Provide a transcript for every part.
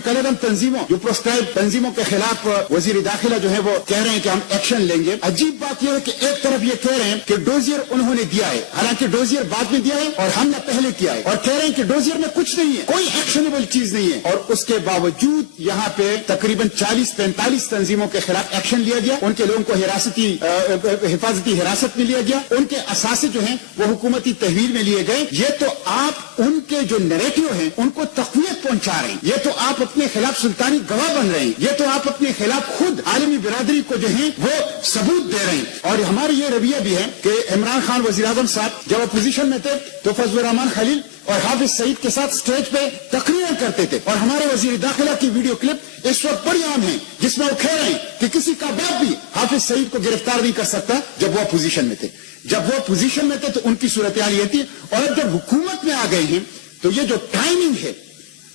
कलरम तंजीमों जो प्रोस्क्राइब तंजीमों के खिलाफ वजीर दाखिला जो है वो कह रहे हैं कि हम एक्शन लेंगे। अजीब बात यह है कि एक तरफ ये कह रहे हैं कि डोजियर उन्होंने दिया है, हालांकि डोजियर बाद में दिया है और हमने पहले किया है, और कह रहे हैं कि डोजियर में कुछ नहीं है, कोई एक्शनेबल चीज नहीं है, और उसके बावजूद यहाँ पे तकरीबन 40-45 तंजीमों के खिलाफ एक्शन लिया गया, उनके लोगों को हिफाजती हिरासत में लिया गया, उनके असासे जो हैं वो हुकूमती तहवील में लिए गए। ये तो आप उनके जो नैरेटिव हैं उनको तक़वियत पहुंचा रहे हैं, ये तो आप अपने खिलाफ सुल्तानी गवाह बन रहे हैं, ये तो आप अपने खिलाफ खुद आलमी बिरादरी को जो है वो सबूत दे रहे हैं। और हमारा ये रवैया भी है कि इमरान खान वज़ीर आज़म साहब जब अपोजिशन में थे तो फजलुर रहमान खलील और हाफिज सईद के साथ स्टेज पे तकरीर करते थे, और हमारे वजीर दाखिला की वीडियो क्लिप इस वक्त बड़ी आम है जिसमें वो कह रहे हैं कि किसी का बाप भी हाफिज सईद को गिरफ्तार नहीं कर सकता जब वो अपोजिशन में थे। जब वो अपोजिशन में थे तो उनकी सूरत हाल ये थी, और जब हुकूमत में आ गए हैं तो ये जो टाइमिंग है,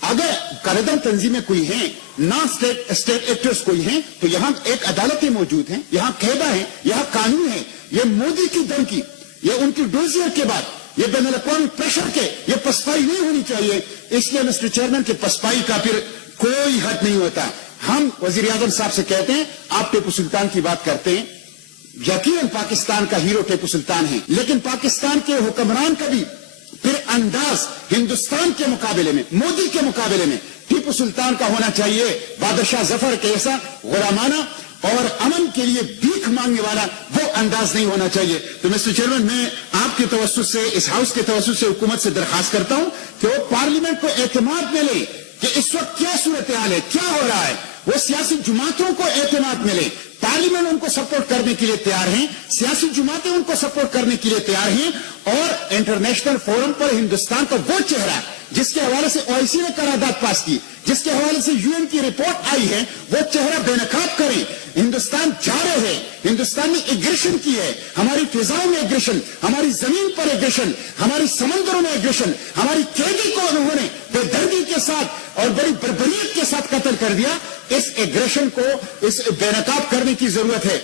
अगर कलरम तंजीमें कोई हैं, नॉन स्टेट एक्टर्स कोई हैं, तो यहाँ एक अदालतें मौजूद हैं, यहाँ कैदा है, यहाँ कानून है। ये मोदी की दम की, ये उनकी डोजियर के बाद, ये बैनुल अक़वामी प्रेशर के, ये पसपाई नहीं होनी चाहिए। इसलिए मिस्टर चेयरमैन के पसपाई का फिर कोई हद नहीं होता। हम वजीर आज़म साहब से कहते हैं, आप टीपू सुल्तान की बात करते हैं, यकीनन पाकिस्तान का हीरो टीपू सुल्तान है, लेकिन पाकिस्तान के हुक्मरान का भी फिर अंदाज हिंदुस्तान के मुकाबले में, मोदी के मुकाबले में टीपू सुल्तान का होना चाहिए। बादशाह जफर के ऐसा गुलामाना और अमन के लिए भीख मांगने वाला वो अंदाज नहीं होना चाहिए। तो मिस्टर चेयरमैन, मैं आपके तवज्जुह से, इस हाउस के तवज्जुह से हुकूमत से दरखास्त करता हूं कि वो पार्लियामेंट को एतमाद में ले कि इस वक्त क्या सूरत हाल है, क्या हो रहा है। वो सियासी जुमातों को एतमाद में ले, पार्लियामेंट उनको सपोर्ट करने के लिए तैयार हैं, सियासी जुमातें उनको सपोर्ट करने के लिए तैयार हैं, और इंटरनेशनल फोरम पर हिंदुस्तान का वो चेहरा जिसके हवाले से ओआईसी ने करारदाद पास की, जिसके हवाले से यूएन की रिपोर्ट आई है, वो चेहरा बेनकाब करें। हिंदुस्तान जा रहे हैं, हिंदुस्तान ने एग्रेशन की है, हमारी फिजाओं में एग्रेशन, हमारी जमीन पर एग्रेशन, हमारी समंदरों में एग्रेशन, हमारी कैदी को उन्होंने बेदर्दी के साथ और बड़ी बर्बरियत के साथ कत्ल कर दिया। इस एग्रेशन को इस बेनकाब करने की जरूरत है।